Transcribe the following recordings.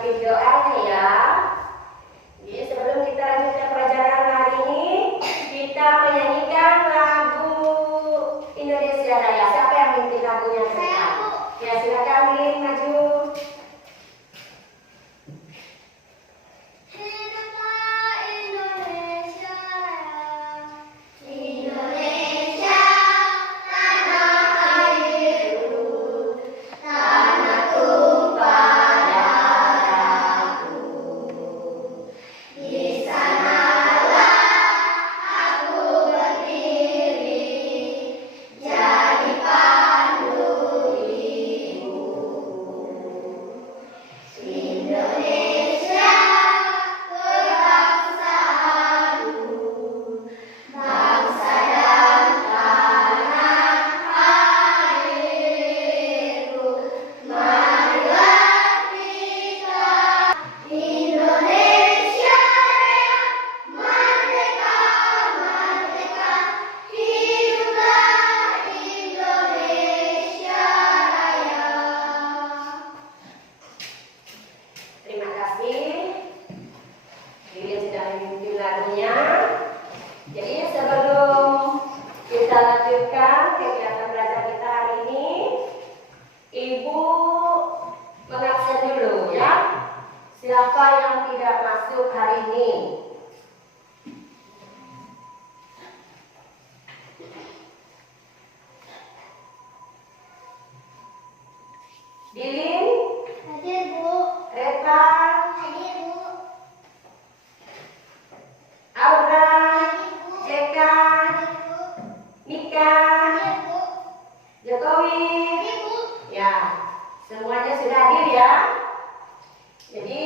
mengikuti doanya ya. Jadi sebelum kita lanjutkan pelajaran hari ini, kita menyanyikan lagu Indonesia Raya. Siapa yang minta lagunya? Saya, Bu. Ya, silakan Lin, maju. Hiduplah Indonesia Raya, Indonesia tanah airku, tanah tumpah darahku. Di sanalah aku berdiri, jadi pandu ibu. Indonesia kebangsaanku, bangsa dan tanah airku. Marilah kita Indonesia Raya, merdeka, merdeka, hiduplah Indonesia Raya. Terima kasih. Lilin sudah memimpin lagunya. Jadi sebelum kita lanjutkan kegiatan belajar kita hari ini, Ibu mengabsen dulu ya. Siapa yang tidak masuk hari ini? Dilin, Hadir, Bu. Reva, Hadir, Bu. Aura, Hadir, Bu. Jeka, Hadir, Bu. Mika, Hadir, Bu. Jokowi. Hadir, Bu. Ya, semuanya sudah hadir ya. Jadi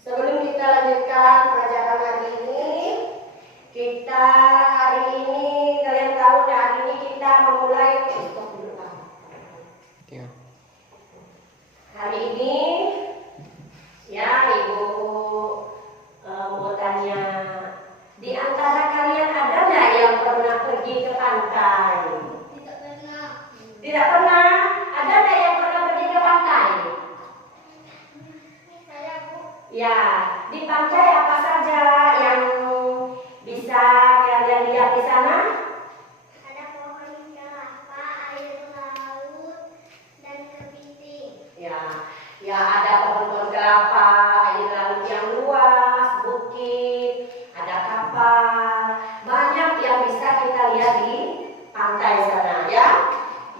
sebelum kita lanjutkan pelajaran hari ini, kalian tahu hari ini kita memulai. Stop dulu, Pak. Hari ini ya Ibu mau tanya, di antara kalian ada nggak yang pernah pergi ke pantai? Tidak pernah. Tidak pernah. Ada nggak yang pernah pergi ke pantai? Saya, Bu. Ya, di pantai apa saja yang bisa kalian lihat di sana? Ada pohon kelapa, air laut, dan kepiting. Ya ada pohon-pohon kelapa, air laut yang luas, bukit, ada kapal, banyak yang bisa kita lihat di pantai sana ya.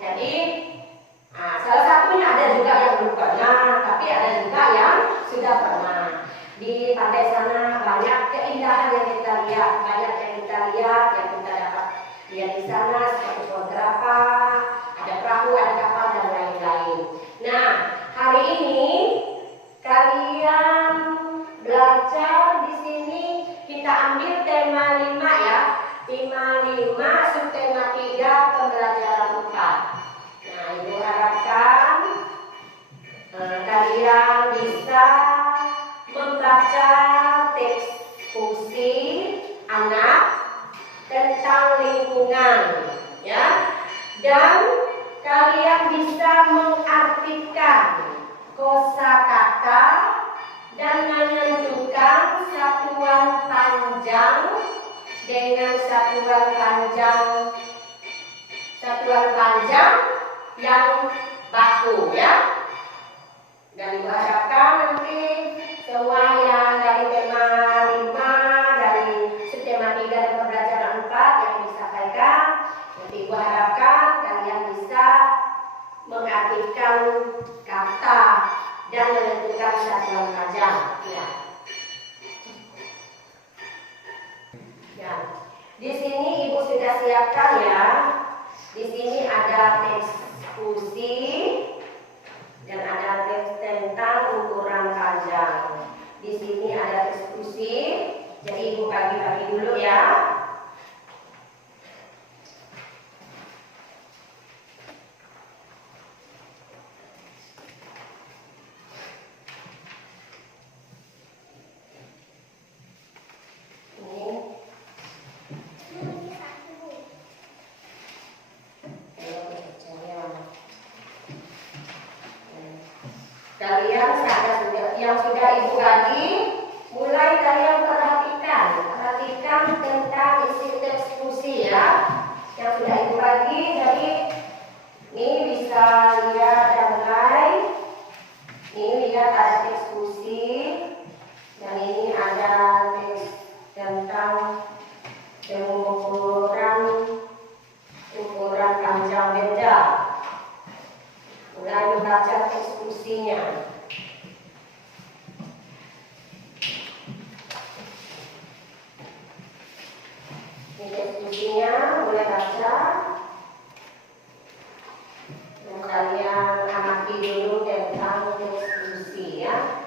Jadi salah satunya ada juga yang belum pernah, tapi ada juga yang sudah pernah. Di pantai sana banyak keindahan yang kita lihat, yang kita dapat lihat di sana seperti pohon kelapa, ada perahu, ada kapal dan lain-lain. Nah, hari ini kalian belajar di sini, kita ambil tema 5 ya. Tema 5, subtema 3, pembelajaran 4. Nah, Ibu harapkan kalian bisa membaca teks puisi anak tentang lingkungan ya, dan kalian bisa mengartikan kosakata dan menentukan satuan panjang dengan satuan panjang yang baku ya. Dan Ibu harapkan nanti semua yang dari tema 5, dari subtema 3 dan pembelajaran 4 yang disampaikan, nanti Ibu harapkan kalian bisa mengartikan kata dan menentukan satuan panjang ya. Ya. Di sini Ibu sudah siapkan ya. Di sini ada teks puisi dan ada teks tentang ukuran panjang. Di sini ada teks puisi, jadi Ibu bagi-bagi dulu ya. Ini Ini satu, Bu. percaya Kalian yang sudah ibu bagi, mulai kalian perhatikan tentang isi eksekusi ya. Yang sudah ibu bagi, jadi ini bisa lihat dan mulai. Ini lihat ada eksekusi, dan ini ada teks tentang ukuran panjang benda. Mulai membaca eksekusinya. Ini eksekusinya, mulai baca. Dan kalian amati dulu tentang eksekusi ya.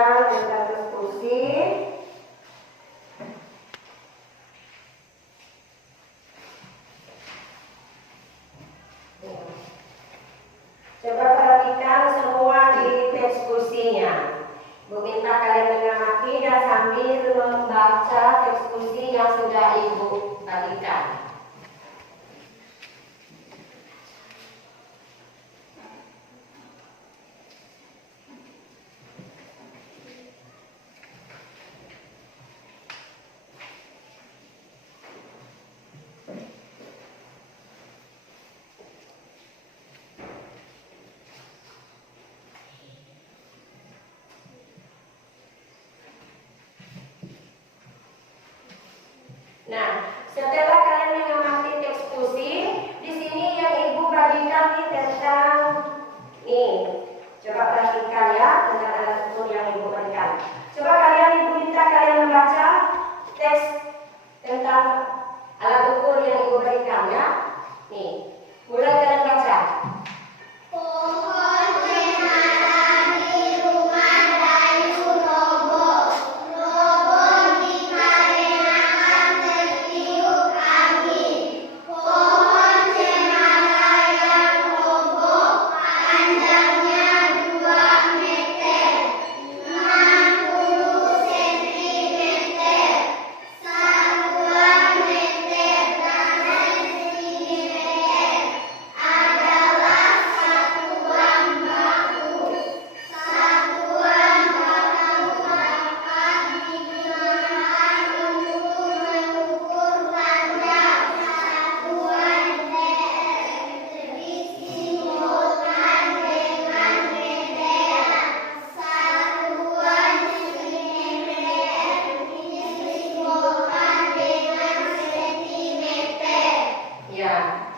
Tentang diskusi. Coba perhatikan semua di diskusinya. Bu minta kalian mengamati dan sambil membaca diskusi yang sudah ibu bagikan. Nah, setelah kalian mengamati eksekusi, di sini yang ibu bagikan nih tentang ini. Coba perhatikan ya tentang alat ukur yang ibu berikan. Coba ibu minta kalian membaca teks tentang alat ukur yang ibu berikan ya. Nih, mulai kalian baca. Pohon cemara di rumah Dayu roboh. Roboh dikarenakan tertiup angin. Pohon cemara yang roboh panjangnya 2 meter, 60 sentimeter. Satuan meter dan sentimeter adalah satuan baku. Satuan baku dapat digunakan untuk mengukur panjang. Satuan meter disimbolkan dengan bendera. Satuan sentimeter disimbolkan dengan sentimeter. Ya.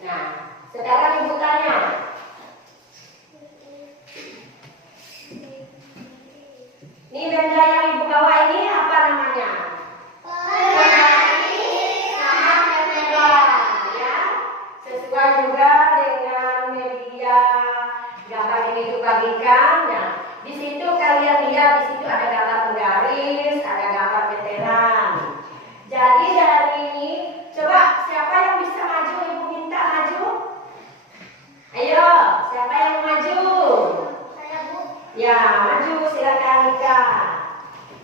Nah, sekarang ibu tanya. Ini benda yang ibu bawa ini apa namanya? Sama kamera, ya. Sesuai juga dengan media gambar yang ibu bagikan. Nah, di situ kalian lihat di situ ada gambar penggaris, ada gambar veteran. Jadi dari ini, coba siapa yang bisa maju? Ibu minta maju. Ayo, siapa yang maju? Saya Bu. Ya, maju silakan Mika.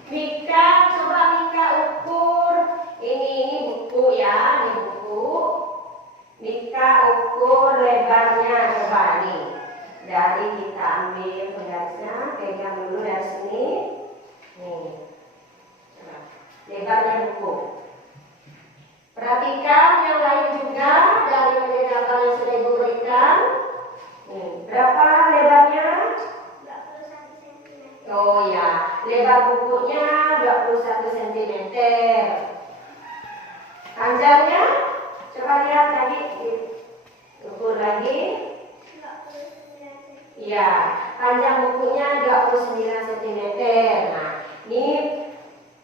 Mika, coba Mika ukur. Ini buku ya, ini buku. Mika ukur lebarnya, coba nih. Dari kita ambil penggarisnya, pegang dulu dari sini. Nih, coba. Lebarnya buku. Perhatikan yang lain juga dari media gambar yang sudah ibu berikan. Nih, berapa lebarnya? 21 cm. Oh ya, lebar bukunya 21 cm. Panjangnya, coba lihat tadi, ukur lagi. 29 Ya, panjang bukunya 29 cm. Nah, ini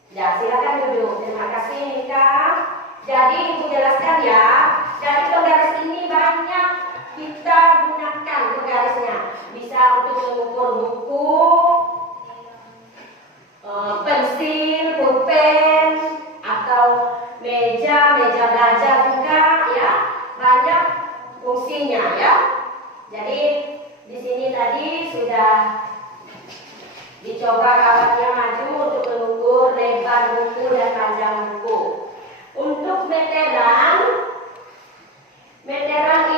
ya silakan duduk. Terima kasih Nika. Jadi Ibu jelaskan ya. Jadi penggaris ini banyak kita gunakan penggarisnya. Bisa untuk mengukur buku, pensil, pulpen, atau meja belajar juga ya. Banyak fungsinya ya. Jadi di sini tadi sudah dicoba kawannya maju untuk mengukur lebar buku dan panjang buku. Untuk meteran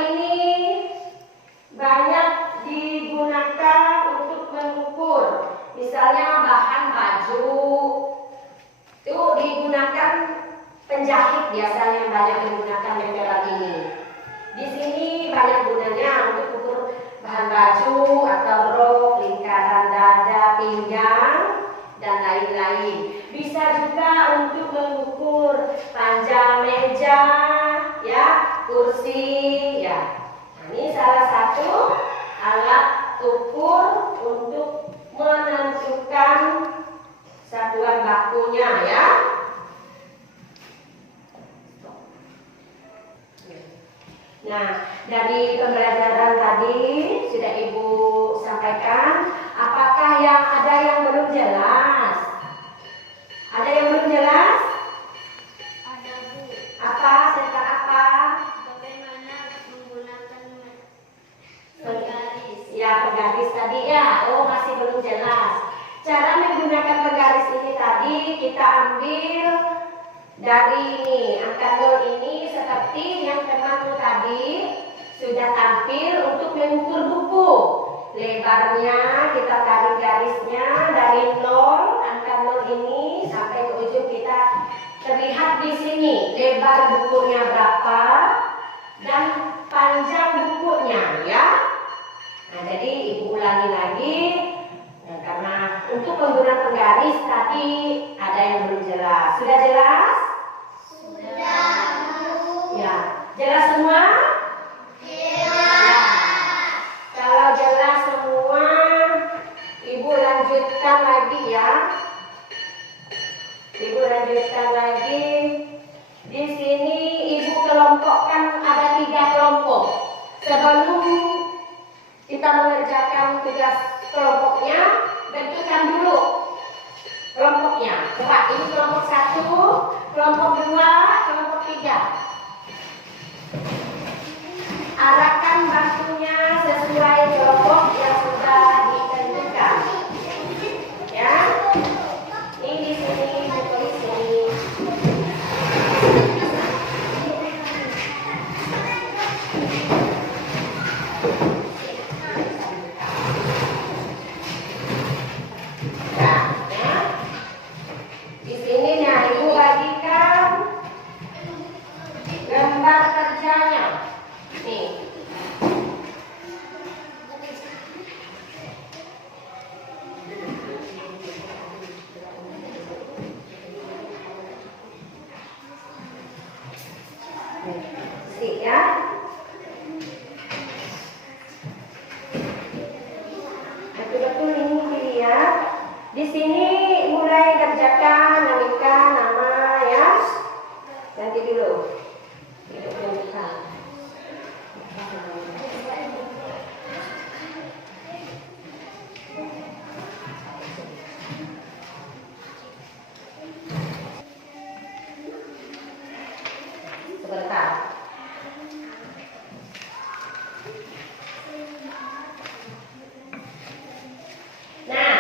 ini banyak digunakan untuk mengukur. Misalnya bahan baju itu digunakan penjahit biasanya yang banyak menggunakan meteran ini. Di sini banyak gunanya untuk ukur bahan baju atau rok, lingkaran dada, pinggang, dan lain-lain. Bisa juga untuk mengukur panjang meja, ya, kursi, ya. Nah, ini salah satu alat ukur untuk menentukan satuan bakunya, ya. Nah, dari pembelajaran tadi sudah Ibu sampaikan, apakah ada yang belum jelas? Ada yang belum jelas? Ada Bu. Apa? Tentang apa? Bagaimana menggunakan penggaris? Ya, penggaris tadi ya. Oh, masih belum jelas. Cara menggunakan penggaris ini tadi kita ambil dari ini, angka 0 ini seperti yang teman tadi sudah tampil untuk mengukur buku. Lebarnya kita tarik garisnya dari 0, angka 0 ini sampai ke ujung kita terlihat di sini lebar bukunya berapa dan panjang bukunya ya. Nah, jadi Ibu ulangi lagi. Nah, karena untuk penggunaan penggaris tadi ada yang belum jelas. Sudah jelas? Sudah Bu. Ya, jelas semua? Jelas. Kalau jelas semua, Ibu lanjutkan lagi ya. Ibu lanjutkan lagi. Di sini Ibu kelompokkan ada 3 kelompok. Sebelum kita mengerjakan tugas kelompoknya, bentukkan dulu kelompoknya. Coba ini kelompok 1, kelompok 2, kelompok 3. Arahkan bakunya sesuai kelompok yang sudah ditentukan. Ya. Ini di sini, di sini. Nah, ya. Di sini nah Ibu bagikan gambar kerjanya. Nih. Sih ya. Betul-betul ini dilihat. Di sini mulai kerjakan namakan nama ya. Ganti dulu. Hidup bukan. Sebentar. Nah,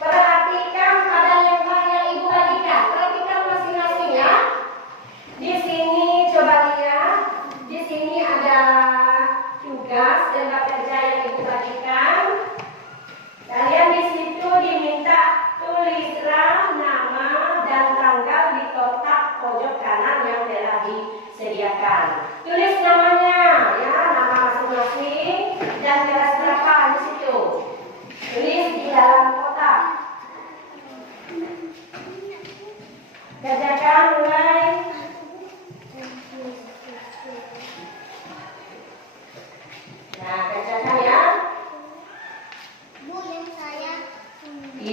perhatikan pada lembar yang Ibu bagikan. Perhatikan masing-masing ya. Di sini coba lihat. Di sini ada tugas lembar kerja yang Ibu bagikan. Kalian di situ diminta tulislah nama dan tanggal di kotak pojok kanan yang telah disediakan. Tulis namanya, ya, nama masing-masing dan kelas berapa di situ. Tulis di dalam kotak. Kerjakan mulai. Nah, kerjakan ya.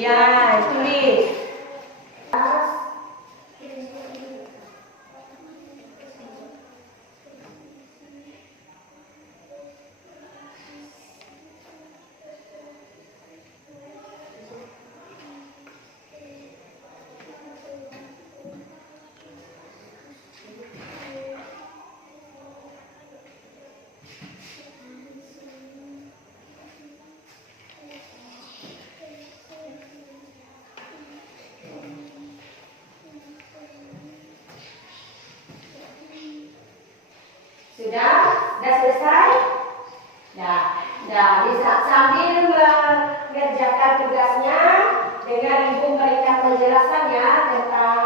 Ya, tulis. Sudah? Sudah selesai? Nah, bisa sambil mengerjakan tugasnya dengan ibu memberikan penjelasannya tentang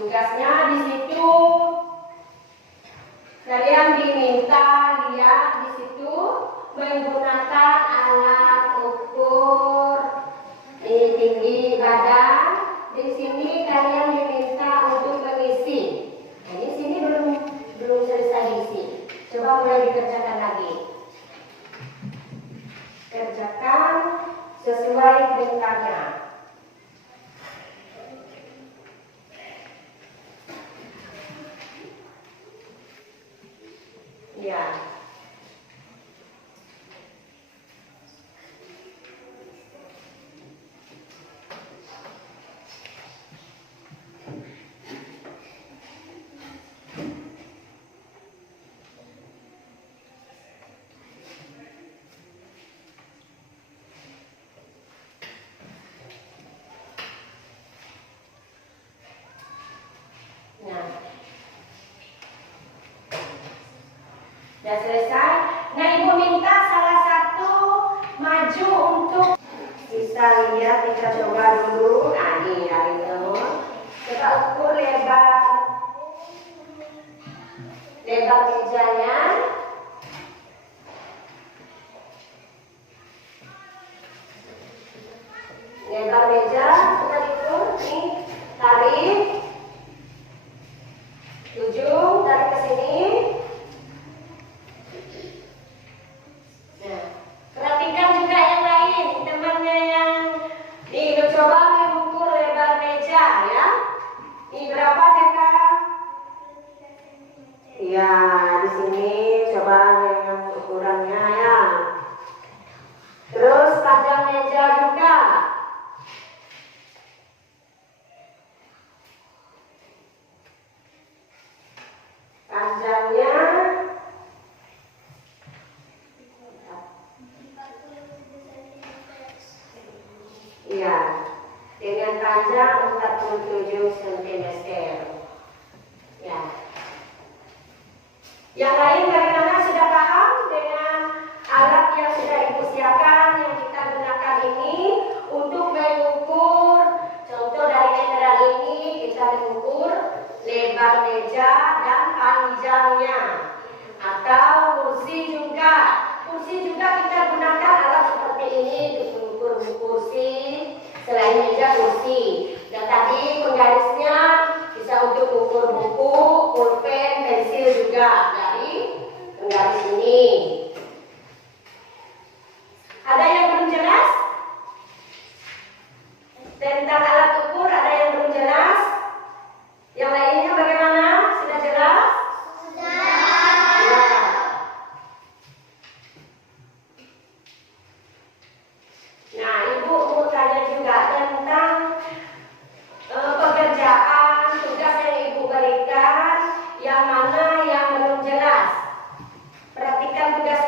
tugasnya di situ. Kalian diminta lihat di situ menggunakan alat ukur ini tinggi badan. Di sini kalian diminta untuk mengisi. Nah, di sini belum selesai diisi. Coba mulai dikerjakan lagi. Kerjakan sesuai perintahnya. Ya. Sudah selesai. Nah, ibu minta salah satu maju untuk bisa lihat. Kita coba dulu. Nah, ini dari itu. Coba ukur lebar mejanya. Lebar meja kita ukur. Nih, tarik ujung, tarik ke sini. Perhatikan juga yang lain, temannya yang nih, coba mengukur lebar meja ya. Ini berapa kakak? Ya, di sini coba dengan ukurannya ya. Terus panjang meja juga. Panjangnya iya, dengan panjang 47 cm. Ya. Yang lain bagaimana, sudah paham dengan alat yang sudah ibu siapkan yang kita gunakan ini untuk mengukur? Contoh dari meteran ini kita mengukur lebar meja dan panjangnya. Atau kursi juga. Kursi juga kita gunakan alat seperti ini untuk mengukur kursi. Selain meja, kursi. Dan tadi penggarisnya bisa untuk mengukur buku, pulpen, pensil juga dari penggaris ini. Ada yang belum jelas? Tentang alat ukur ada yang belum jelas? Yang lainnya bagaimana? Sudah jelas? Nah, ibu mau tanya juga tentang pekerjaan, tugas yang ibu berikan, yang mana yang belum jelas. Perhatikan tugas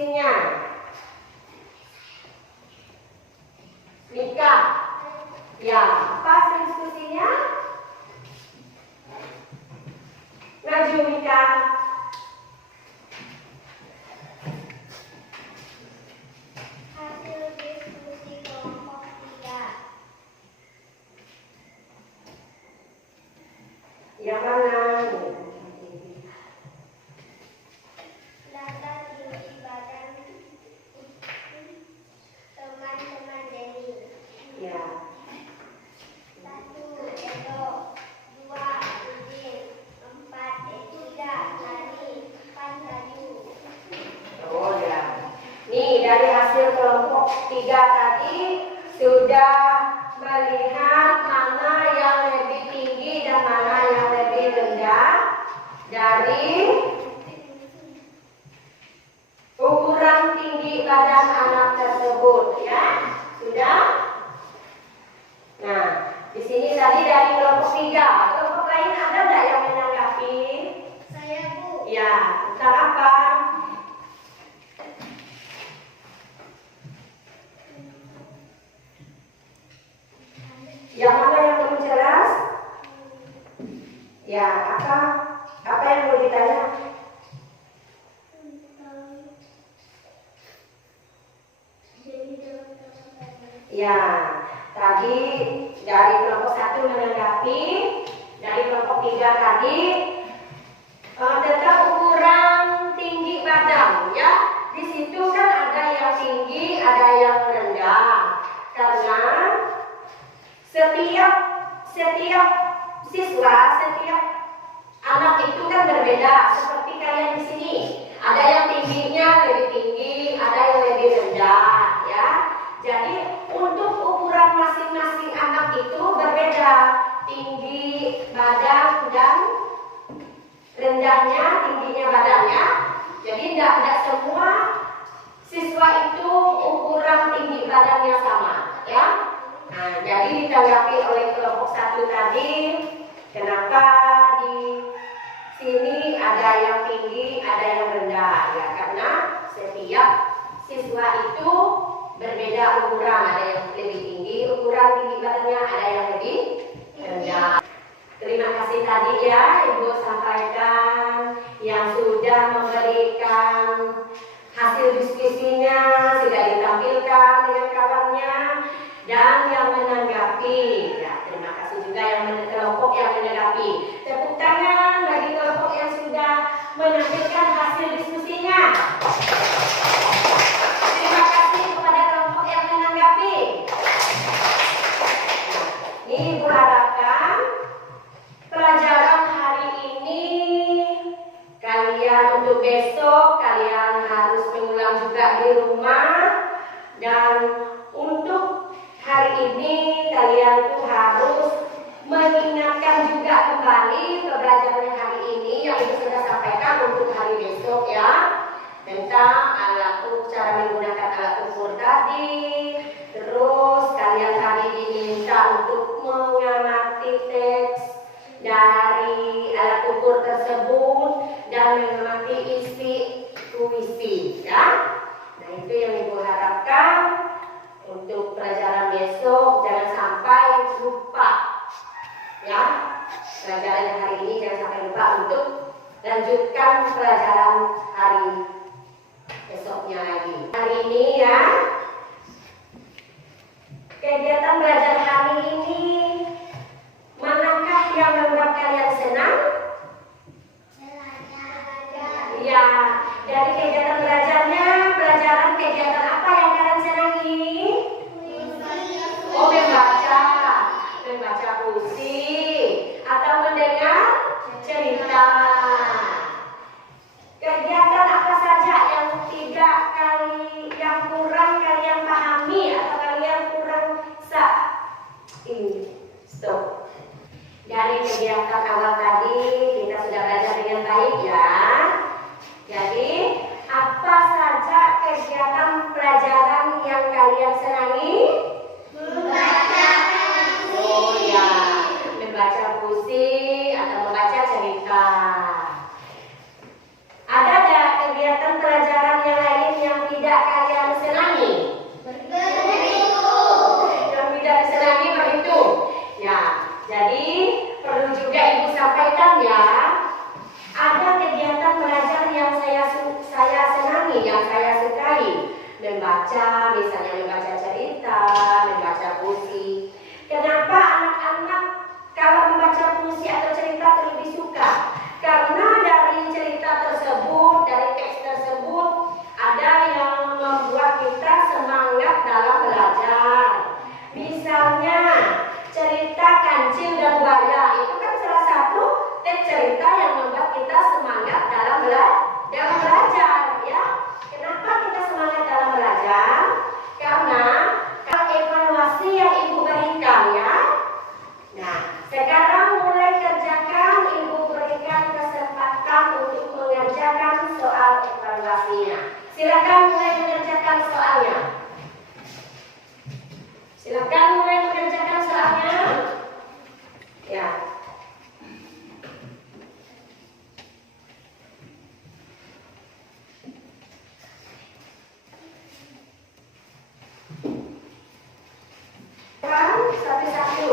diskusinya. Mika. Ya, apa hasil diskusinya? Maju Mika. Hasil diskusi kelompok 3. Yang mana? Data tinggi badan teman-teman Deni. Ya. 1. Edo. 2. Udin. 4. Etiga. Nani. 5. Bayu. Oh ya. Nih dari hasil kelompok 3 tadi sudah melihat mana yang lebih tinggi dan mana yang lebih rendah dari ukuran tinggi badan anak tersebut, ya. Sudah? Nah, di sini tadi dari kelompok 3. Kelompok lain ada nggak yang menanggapi? Saya, Bu. Ya, tentang apa? Yang mana yang belum jelas? Ya, apa yang mau ditanya? Ya, tadi dari kelompok 1 menanggapi, dari kelompok 3 tadi tentang ukuran tinggi badan, ya. Di situ kan ada yang tinggi, ada yang rendah. Karena setiap siswa, setiap anak itu kan berbeda. Seperti kalian di sini, ada yang tingginya lebih tinggi, ada yang lebih rendah, ya. Jadi untuk ukuran masing-masing anak itu berbeda, tinggi badan dan rendahnya, tingginya badannya. Jadi tidak semua siswa itu ukuran tinggi badannya sama, ya. Nah, jadi ditanggapi oleh kelompok 1 tadi, kenapa di sini ada yang tinggi, ada yang rendah, ya, karena setiap siswa itu berbeda ukuran, ada yang lebih tinggi ukuran tinggi badannya, ada yang lebih rendah. Terima kasih tadi ya Ibu sampaikan yang sudah memberikan hasil diskusinya, sudah ditampilkan dengan kawannya dan yang menanggapi. Ya, terima kasih juga yang kelompok yang menanggapi. Tepuk tangan bagi kelompok yang sudah menampilkan hasil diskusinya. Terima kasih kepada kelompok yang menanggapi. Nah, ini Ibu harapkan pelajaran hari ini kalian untuk besok kalian harus mengulang juga di rumah, dan untuk hari ini kalian tuh harus mengingatkan juga kembali pelajaran hari ini yang Ibu sudah sampaikan untuk hari besok, ya, tentang cara menggunakan alat ukur tadi. Terus kalian hari diminta untuk mengamati teks dari alat ukur tersebut dan mengamati isi puisi, ya. Nah, itu yang Ibu harapkan untuk pelajaran besok. Jangan sampai lupa, ya. Pelajaran hari ini jangan sampai lupa untuk lanjutkan pelajaran hari besoknya lagi. Hari ini, ya, kegiatan belajar hari ini, manakah yang membuat kalian senang? Ya, dari kegiatan belajarnya, pelajaran kegiatan apa yang kalian senangi? Oh, membaca puisi atau mendengar cerita. Kegiatan apa saja yang kurang kalian pahami atau kalian kurang stop. Dari kegiatan awal tadi kita sudah belajar dengan baik, ya. Jadi apa saja kegiatan pelajaran yang kalian senangi? Membaca puisi. Oh ya, membaca puisi atau membaca cerita. Ada nggak kegiatan pelajaran yang lain yang nih yang saya sukai. Membaca, misalnya membaca cerita, membaca puisi. Kenapa anak-anak kalau membaca puisi atau cerita lebih suka? Karena dari cerita tersebut, dari teks tersebut, ada yang membuat kita semangat dalam belajar. Misalnya, cerita Kancil dan Buaya itu kan salah satu teks cerita yang membuat kita semangat dalam belajar, ya. Kenapa kita semangat dalam belajar? Karena evaluasi yang ibu berikan, ya. Nah, sekarang mulai kerjakan, ibu berikan kesempatan untuk mengerjakan soal evaluasinya. Silakan mulai mengerjakan soalnya. Silakan mulai mengerjakan soalnya. Ya. Satu-satu.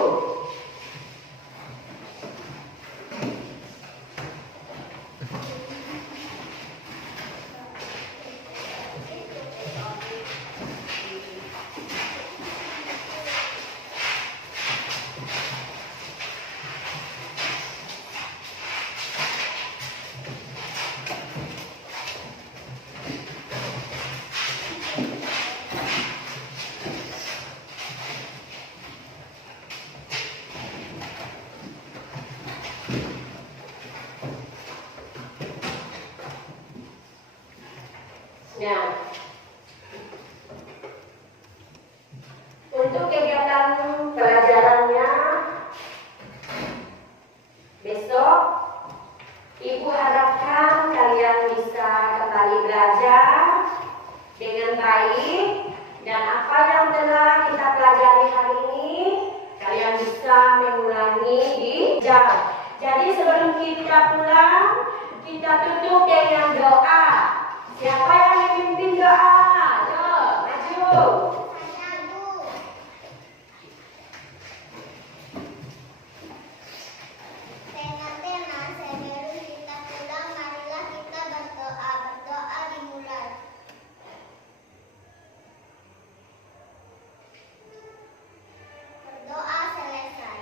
Nah, untuk kegiatan pelajarannya besok, ibu harapkan kalian bisa kembali belajar dengan baik dan apa yang telah kita pelajari hari ini kalian bisa mengulangi di jam. Jadi sebelum kita pulang, kita tutup dengan doa. Siapa yang memimpin doa? Ayo, maju. Saya, Bu. Tema-tema sebelum kita pulang, marilah kita berdoa. Berdoa dimulai. Berdoa selesai.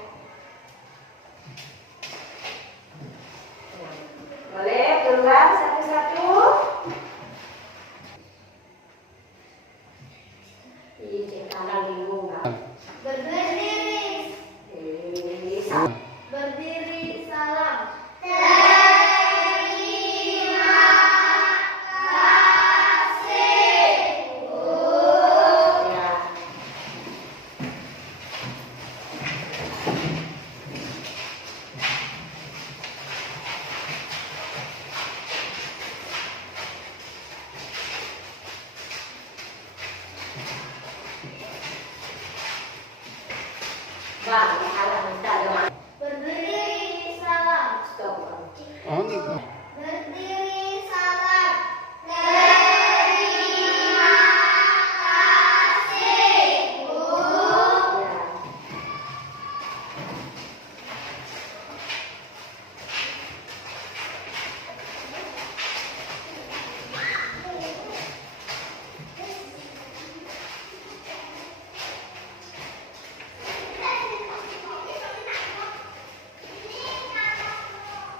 Boleh keluar satu-satu. Berdiri. Berdiri, salam. Terima kasih, Bu. Ya. Bang, salah minta doa. Berdiri, salam. Stop. Oh gitu.